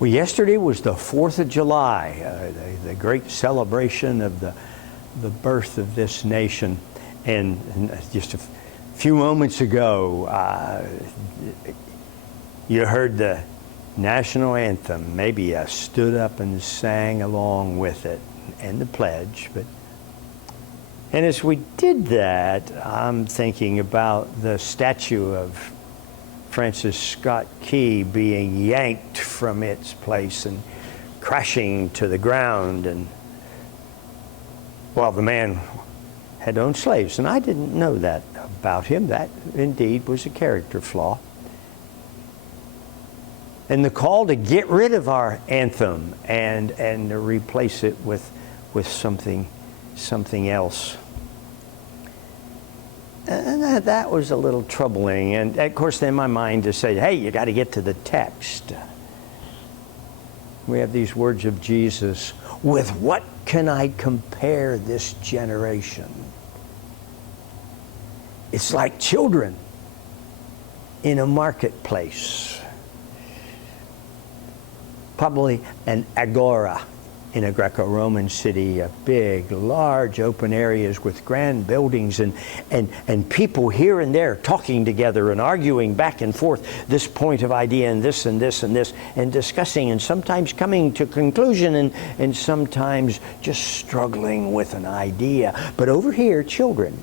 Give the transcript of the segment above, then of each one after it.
Well, yesterday was the 4th of July, the great celebration of the birth of this nation. And just a few moments ago, you heard the national anthem. Maybe you stood up and sang along with it, and the pledge. And as we did that, I'm thinking about the statue of Francis Scott Key being yanked from its place and crashing to the ground. And well, the man had owned slaves, and I didn't know that about him. That indeed was a character flaw. And the call to get rid of our anthem and to replace it with something else. And that was a little troubling. And of course, then my mind to say, hey, you got to get to the text. We have these words of Jesus, with what can I compare this generation? It's like children in a marketplace. Probably an agora in a Greco-Roman city, big, large open areas with grand buildings and people here and there talking together and arguing back and forth this point of idea and this and this and this, and discussing and sometimes coming to conclusion and sometimes just struggling with an idea. But over here, children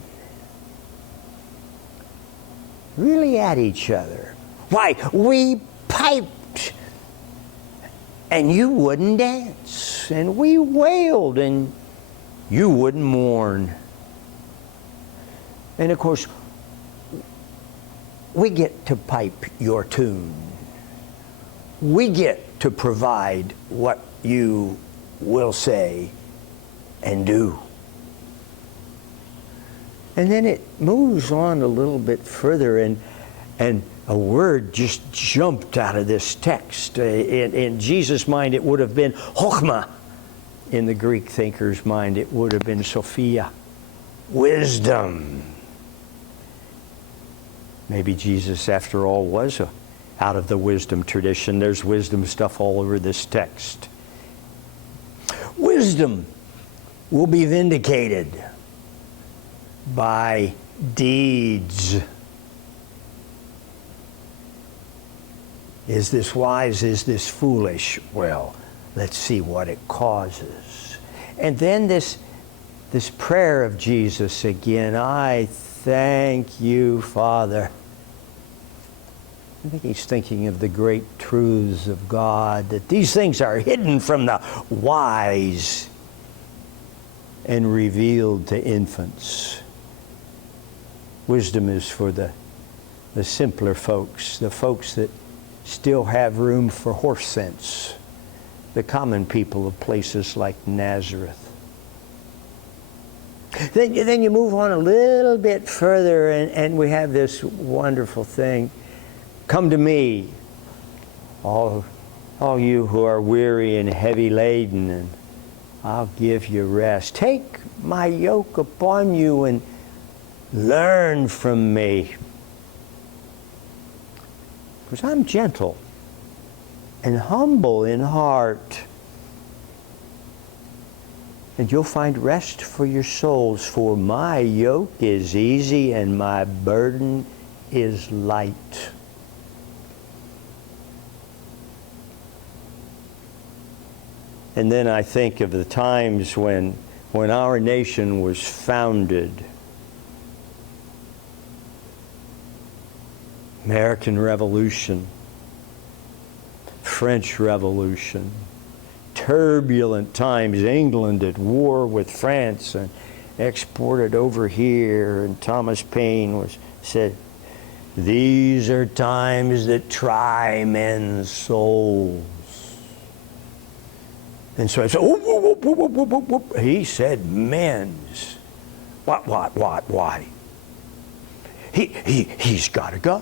really at each other. Why, we piped and you wouldn't dance, and we wailed and you wouldn't mourn. And of course, we get to pipe your tune. We get to provide what you will say and do. And then it moves on a little bit further, and a word just jumped out of this text. In Jesus' mind, it would have been chokhmah. In the Greek thinker's mind, it would have been Sophia, wisdom. Maybe Jesus, after all, was out of the wisdom tradition. There's wisdom stuff all over this text. Wisdom will be vindicated by deeds. Is this wise? Is this foolish? Well, let's see what it causes. And then this prayer of Jesus again. I thank you, Father. I think he's thinking of the great truths of God, that these things are hidden from the wise and revealed to infants. Wisdom is for the simpler folks, the folks that still have room for horse sense, the common people of places like Nazareth. Then you move on a little bit further, and we have this wonderful thing. Come to me, all you who are weary and heavy laden, and I'll give you rest. Take my yoke upon you and learn from me. Because I'm gentle and humble in heart. And you'll find rest for your souls, for my yoke is easy and my burden is light. And then I think of the times when our nation was founded. American Revolution, French Revolution, turbulent times, England at war with France and exported over here, and Thomas Paine said, these are times that try men's souls. And so I said, he said men's. Why? He's got to go.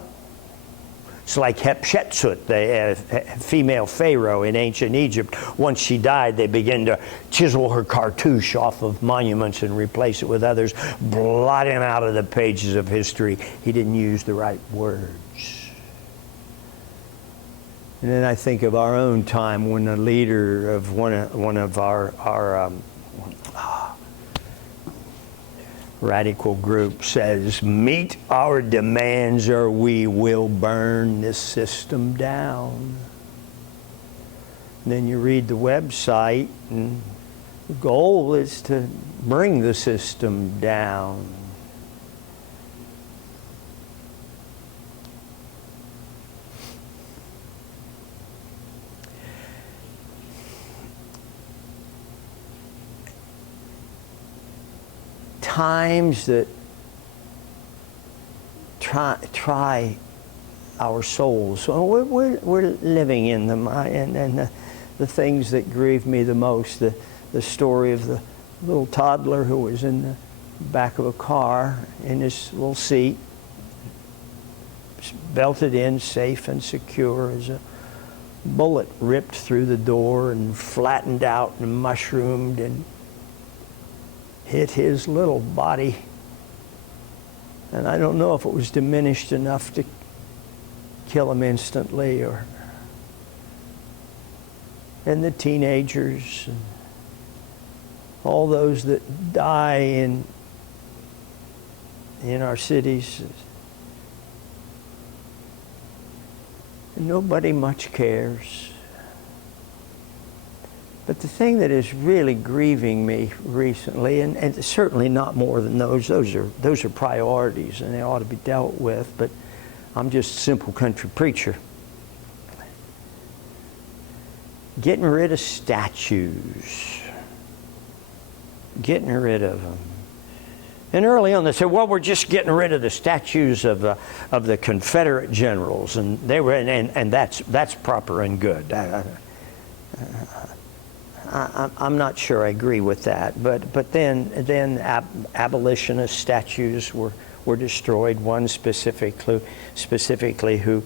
It's like Hatshepsut, the female pharaoh in ancient Egypt. Once she died, they began to chisel her cartouche off of monuments and replace it with others, blot him out of the pages of history. He didn't use the right words. And then I think of our own time when a leader of one of our radical group says, "Meet our demands or we will burn this system down." And then you read the website, and the goal is to bring the system down. Times that try our souls. So we're living in them, and the things that grieve me the most, the story of the little toddler who was in the back of a car in his little seat, belted in, safe and secure, as a bullet ripped through the door and flattened out and mushroomed and hit his little body. And I don't know if it was diminished enough to kill him instantly, and the teenagers and all those that die in our cities. And nobody much cares. But the thing that is really grieving me recently, and certainly not more than those are priorities and they ought to be dealt with, but I'm just a simple country preacher. Getting rid of statues. Getting rid of them. And early on they said, well, we're just getting rid of the statues of the Confederate generals, and they were, and that's proper and good. I'm not sure I agree with that, but then abolitionist statues were destroyed. One specifically who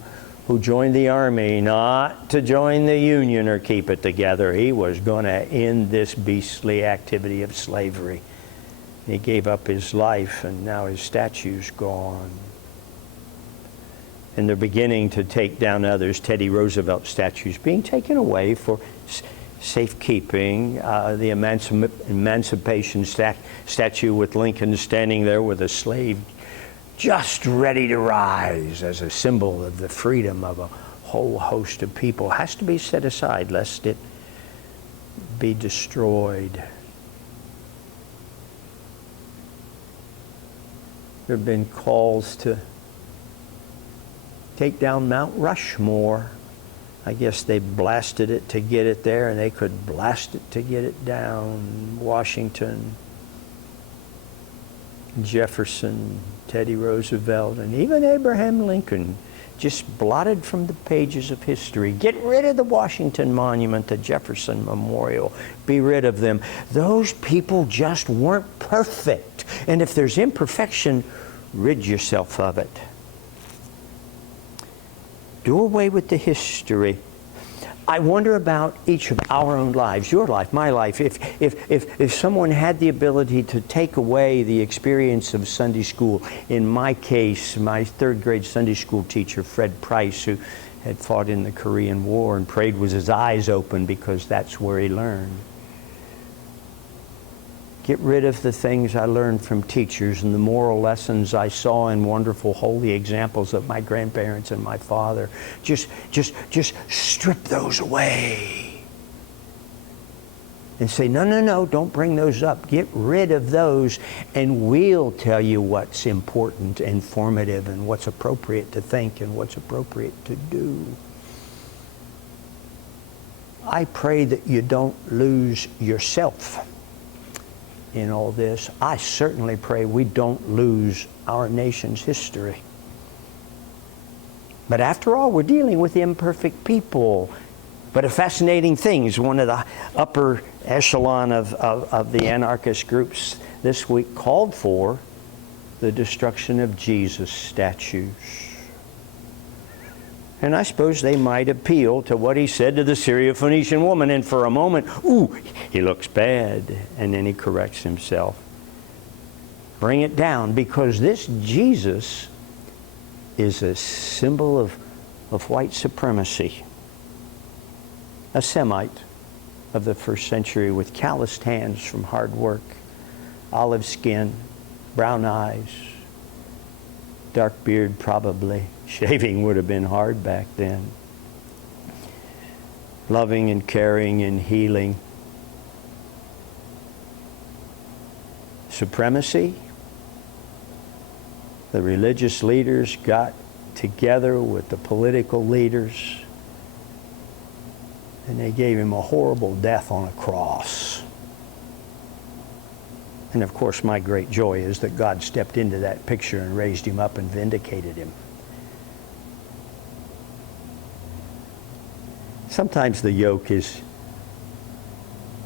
joined the army not to join the Union or keep it together. He was going to end this beastly activity of slavery. He gave up his life, and now his statue's gone. And they're beginning to take down others. Teddy Roosevelt statues being taken away for safekeeping. The Emancipation statue with Lincoln standing there with a slave just ready to rise as a symbol of the freedom of a whole host of people has to be set aside lest it be destroyed. There have been calls to take down Mount Rushmore. I guess they blasted it to get it there, and they could blast it to get it down. Washington, Jefferson, Teddy Roosevelt, and even Abraham Lincoln just blotted from the pages of history. Get rid of the Washington Monument, the Jefferson Memorial. Be rid of them. Those people just weren't perfect. And if there's imperfection, rid yourself of it. Do away with the history. I wonder about each of our own lives, your life, my life. If someone had the ability to take away the experience of Sunday school, in my case, my third grade Sunday school teacher, Fred Price, who had fought in the Korean War and prayed with his eyes open because that's where he learned. Get rid of the things I learned from teachers and the moral lessons I saw in wonderful, holy examples of my grandparents and my father. Just strip those away. And say, no, don't bring those up. Get rid of those, and we'll tell you what's important and formative and what's appropriate to think and what's appropriate to do. I pray that you don't lose yourself in all this. I certainly pray we don't lose our nation's history. But after all, we're dealing with imperfect people. But a fascinating thing is one of the upper echelon of the anarchist groups this week called for the destruction of Jesus statues. And I suppose they might appeal to what he said to the Syrophoenician woman, and for a moment, ooh, he looks bad, and then he corrects himself. Bring it down, because this Jesus is a symbol of white supremacy. a Semite of the first century with calloused hands from hard work, olive skin, brown eyes, dark beard probably. Shaving would have been hard back then. Loving and caring and healing. Supremacy. The religious leaders got together with the political leaders and they gave him a horrible death on a cross. And of course, my great joy is that God stepped into that picture and raised him up and vindicated him. Sometimes the yoke is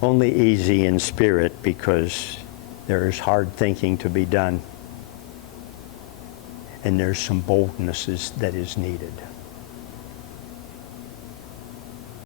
only easy in spirit because there is hard thinking to be done, and there's some boldness that is needed.